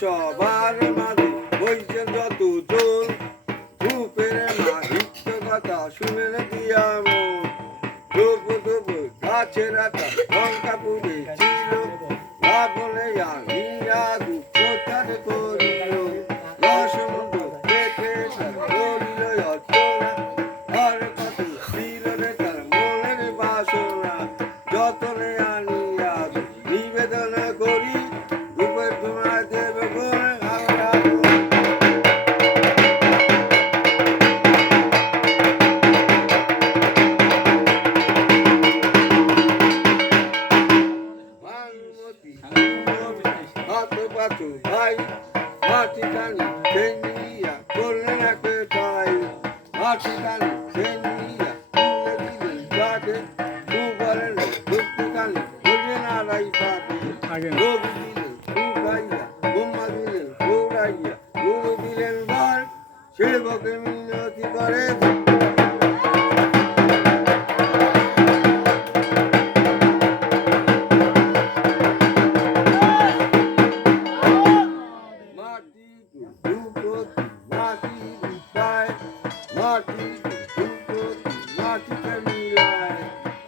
সবার মাঝে হইছে যত জোর ধূপের মাহিত্য কথা শুনে দিয়া মন ধূপ ধূপ গাছের একটা লঙ্কা পুড়ে ছিল বলে আমিরা দুঃখার করিল রসমুদ্র পেটে তার করিল অর্চনা আর কত ছিল রে তার মনের বাসনা যতনে আনিয়া নিবেদন করি ধূপের ধোঁয়া দেব গুণ আমরা পাচু ভাই মাটি টানি খেনিয়া করলেন একে তাই মাটি টানি খেনিয়া তুলে দিলেন যাকে দুবারেন দুঃখে কানি করলেন আড়াই পাকে রবি দিলেন সুগাইয়া বোম্মা দিলেন গৌরাইয়া গুরু দিলেন বার সেবকে মিনতি করে মাটিতে মিলায়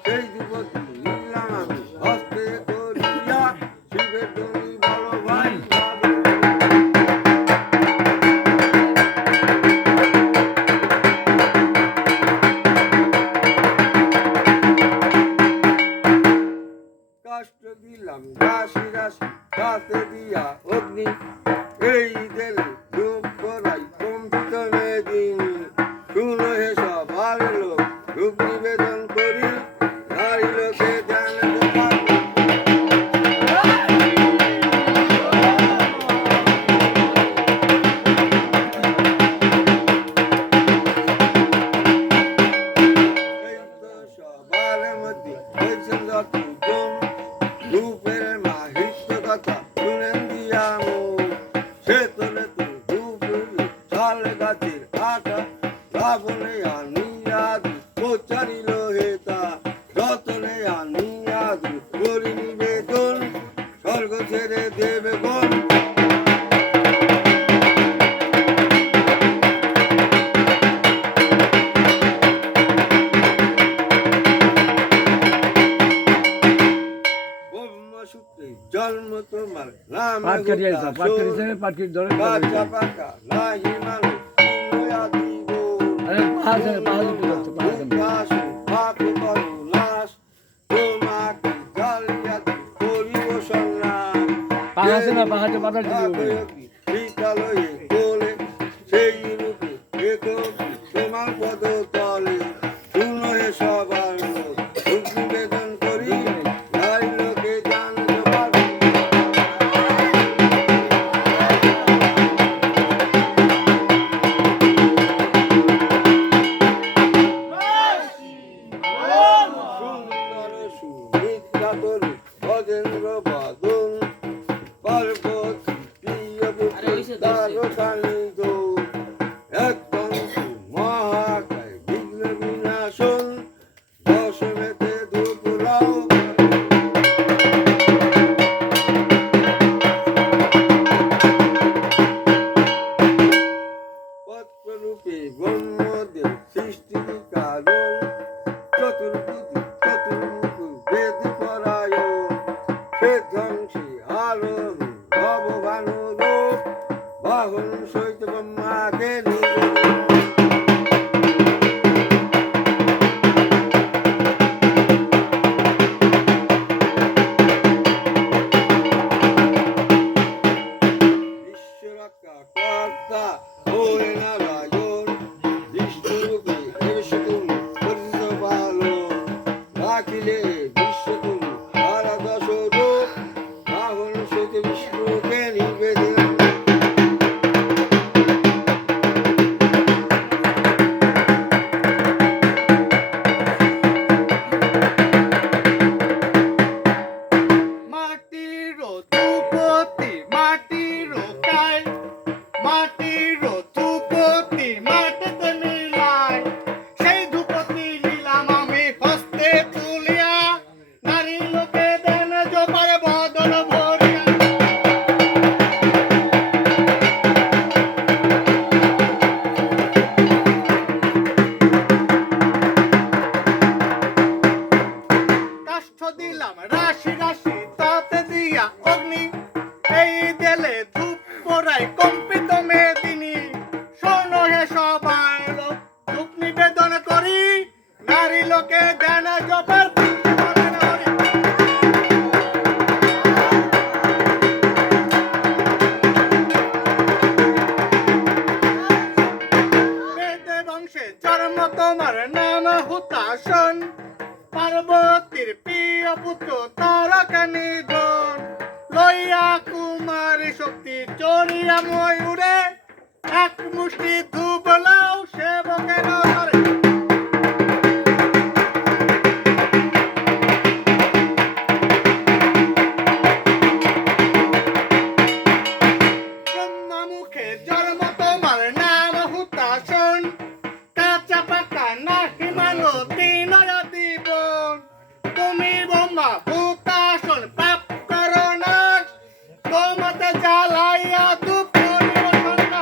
সেই যুবতী নিলাম আমি হস্তে করিয়া শিবের ধনী বড় ভাই কষ্ট দিলাম রাশি রাশি কাছে দিয়া অগ্নি এই দিলে ধূপ করাই কম্পিতনে দিন শুনো হে সবার লোক ধূপ নিবেদন করি নারী লোকে জানে সবার মধ্যে হয়েছেন যত গুণ ধূপের মাহিত্য কথা শুনেন দিয়া মন সে তোলে তো ধূপ শাল গাছের আটা রাবণে আনিয়া প্রচারিল হেতা যতনে আনিয়া করি নিবেদন স্বর্গ ছেড়ে দেবে গণ ব্রহ্মসূত্রে জন্ম তোমার নাম বাচ্চা পাকা নাহি মানুষ পাপ করো নাশ তোমাকে জালিয়াতি করিব সংগ্রাম বিদ্যালয়ে বলে সেই রূপে দেখো তোমার পদ তলে শুনো হে সবার লোক নিবেদন করি নারী লোকে জানতে পারবে ভজেন্দ্র বাদন পার্বতী প্রিয় তারকানিদ একদম মহাকায় বিঘ্ন বিনাশন দশমেতে ধূপরাও পত্ররূপে ব্রহ্মদেব সৃষ্টির কারণ চতুর্বুদ্ধি চতুর্মুখ বেদ পরায়ণ সে ধ্বংসী আরোহণ ভবভানু লোক বাহন সৈন্য দেলে ধূপ পড়াই কম্পিত মেদিনী শোনো হে সবাই লোক ধূপ নিবেদন করি নারী লোকে দেন জপার বেদে বংশে জন্ম তোমার নাম হুতাসন পার্বতীর প্রিয় পুত্র তারকা নিধন লইয়া কুমারী শক্তি চড়িয়া ময়ূরে এক মুষ্টি ধূপ লাও সেবকের ধরে ব্রহ্মা মুখে জন্ম তোমার নাম হুতাসন কাঁচা পাকা নাহি মানো তিন জীবন তুমি ব্রহ্মা হুতাসন পাপ করো নাশ তোমাতে জ্বালাইয়া ধূপ পরিবেশন না।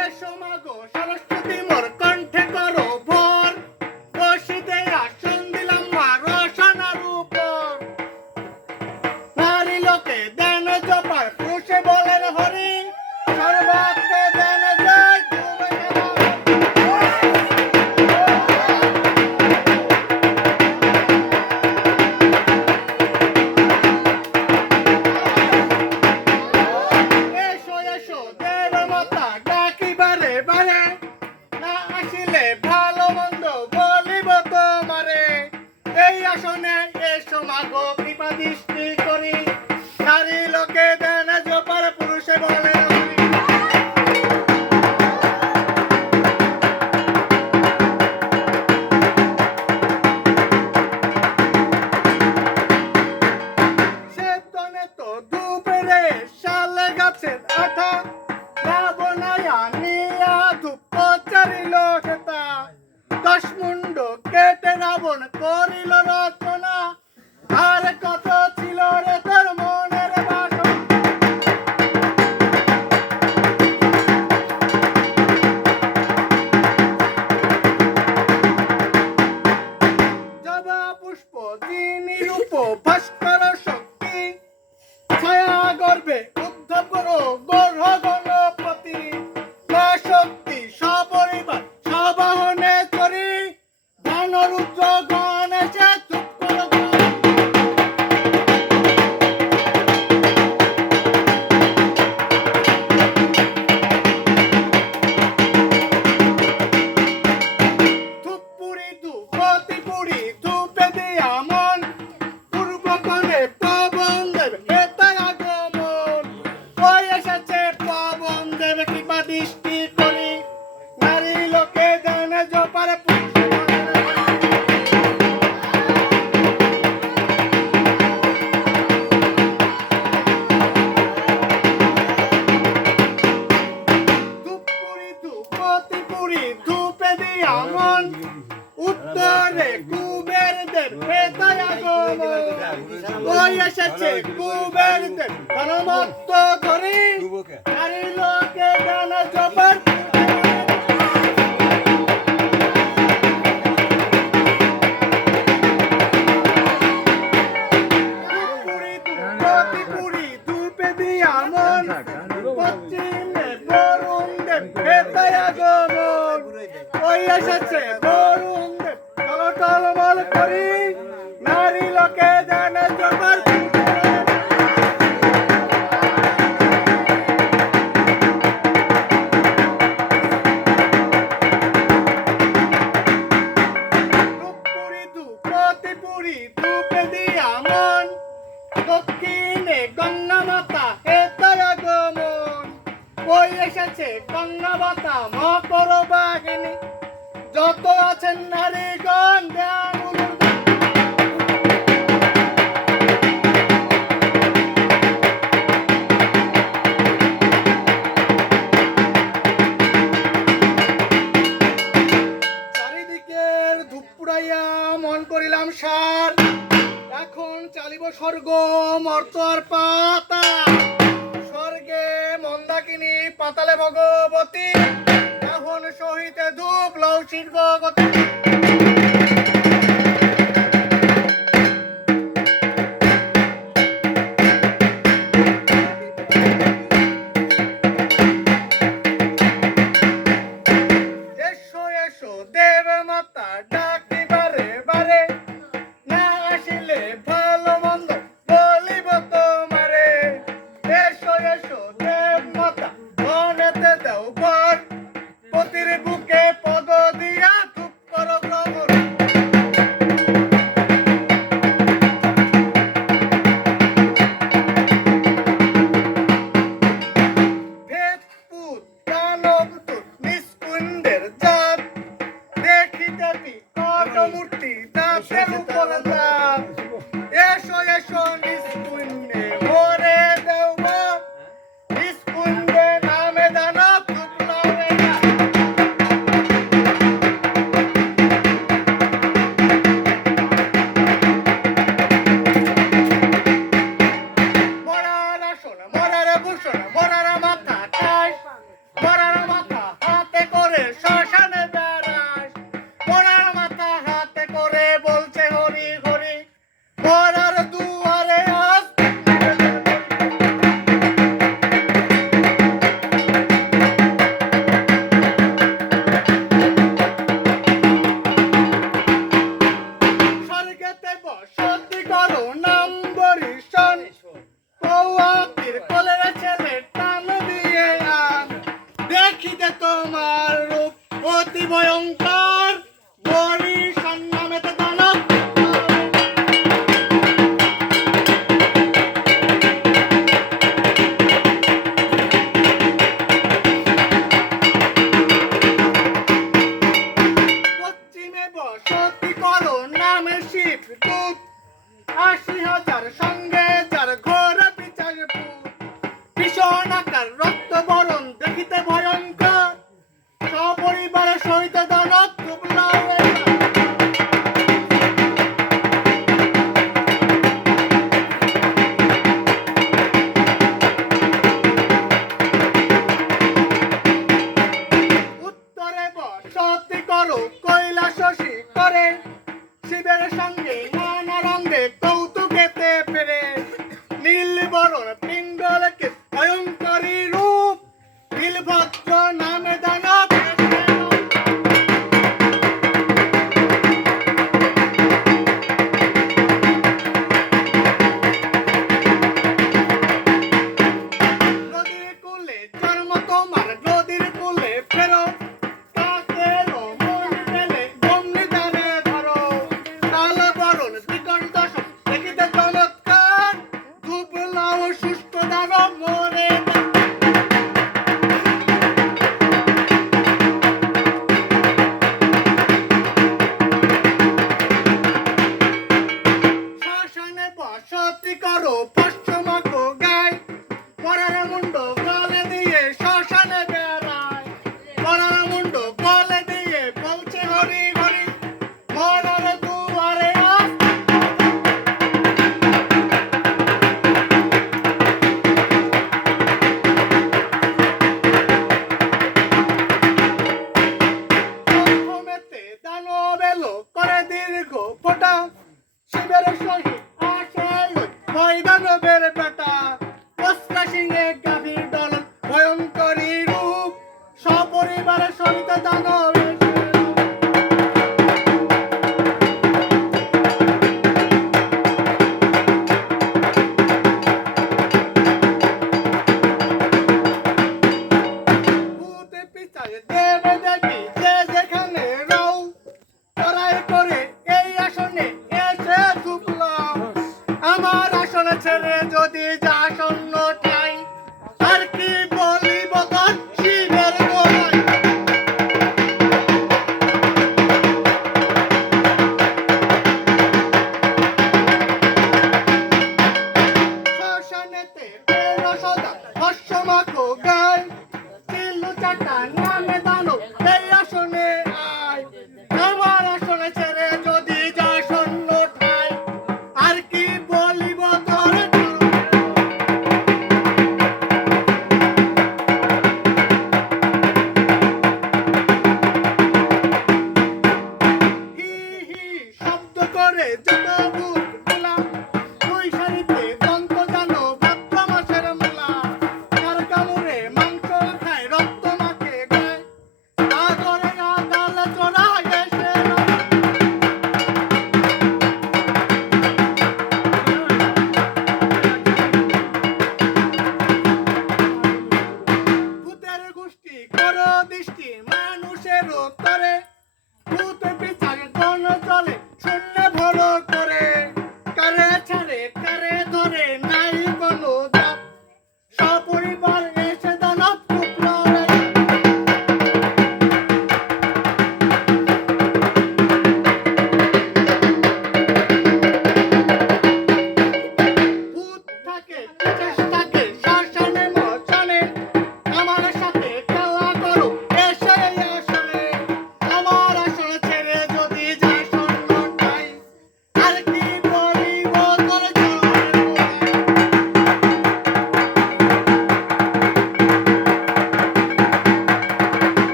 এসো মাগো সরস্বতী মোর কণ্ঠে করো ভর বসিতে আসন দিলাম মা রসনার উপর নারী লোকে দেন জপার পুরুষে বলেন হরি সর্বাত্মে দেন জয় ধূপে এসো এসো দেব মাতা ডাকি বারে বারে না আসিলে ভালো মন্দ বলিব তোমারে এই আসনে এসো মাগো কৃপা দৃষ্টি করি নারী লোকে দেন জপার পুরুষে বলে হরি। সে তনে তো ধূপেরে শালে গাছের আঠা রাবণায়া নিয়া ধূপ চারিল সেতা দশ মুন্ড কেটে রাবণ করিল রচনা আর কত ছিল রে তোর মনের বাসনা জবা পুষ্প যিনি রূপ ভাস্কর শক্তি ছায়া গর্ভে উদ্ধব করো গর্ভ গণপতি মা শক্তি সপরিবার সবাহনে করি ধান রুদ্র গণেশে ধূপ করো ধূপ পুরি ধূপতি পুরি ধূপে দিয়া মন পূর্ব করে পবন দেব হেতায় আগমন ওই এসেছে পবন দেব কৃপা দৃষ্টি করি নারী লোকে দেন জপার পুরুষে বলেন হরি। ধূপ পুরি ধূপতি পুরি ধূপে দিয়া মন উত্তরে কুবের দেব হেতায় আগমন ওই এসেছে কুবের দেব ধনমত্ত ধরি নারী লোকে দেন জপার পুরুষে বলেন পুরি ধূপে দিয়া মন পশ্চিমে বরুণ দেব হেতায় আগমন ওই এসেছে বরুণ দেব টলমল করি নারী লোকে দেন জপার পুরুষে ধূপপুরি ধূপতি পুরি ধূপে দিয়া মন দক্ষিণে গঙ্গা মাতা হেতায় আগমন ওই এসেছে গঙ্গা মাতা মকর বাহিনী যত আছেন নারীগণ দেন উলুর চারিদিকের ধূপ পুড়াইয়া মন করিলাম সার এখন চালিব স্বর্গ মর্তর পাতা স্বর্গে মন্দাকিনী পাতালে ভগবতী জীবন সহিতে ধূপ লও শীর্ঘগত এসো এসো দেব মাতা ডাকি বারে বারে না আসিলে ভালো মন্দ বলিব তোমারে এসো এসো দেব মাতা বনেতে দাও ঘর পতির বুকে পদ দিয়া ধূপ করো গ্রহণ ভেদ পুত দানব তুত নিষ্কুণ্ডের জাত দেখিতে বিকট মূর্তি দাঁতের উপরে দাঁত এসো এসো নিষ্কুণ্ডে ভরে দেও বাপ নিষ্কুণ্ডে নামে দানব ধূপ লাউরে না মরার আসন মরার ভূষণ মরার মাথা টাস মরার মাথা হাতে করে শ্মশানে বেড়াস মরার মাথা হাতে করে বলছে হরি হরি মরার দুয়ারে আস স্বর্গেতে বসতি করো নাম বরিশন পৌয়াতির কোলের ছেলে টান দিয়ে আন দেখিতে তোমার রূপ অতি ভয়ঙ্কর বরিশন নামেতে দানব পশ্চিমে বসতি করো নামে শিব দূত ৮০,০০০ সঙ্গে যার ঘোর পিচার ভূত ভীষণ আকার রক্ত বরণ দেখিতে ভয়ঙ্কর সপরিবারে সহিত দানব ধূপ লাউরে না উত্তরে বসতি করো কৈলাস শিখরে শিবের সঙ্গে নানা রঙে কৌতুকেতে ফেরে নীল বরণ পিঙ্গলকে ভয়ঙ্করী রূপ নীলভদ্র নামে দানব এসে নদীর কূলে জন্ম তোমার নদীর কূলে ফেরো কাকের মন পেলে গম্নি দানে ধরো তাল বরণ দ্বিগণ দশম দেখিতে চমৎকার ধূপ লাও সুস্থ দানব মরে না। শ্মশানে বসতি করো পশ্চিমাকো গায় মরার মুন্ড গলে দিয়ে শ্মশানে বেড়ায় মরার মুন্ড গলে দিয়ে বলছে হরি হরি মরার দুয়ারে আস প্রথমেতে দানব এলো করে দীর্ঘ ফোঁটা শিবের সহিত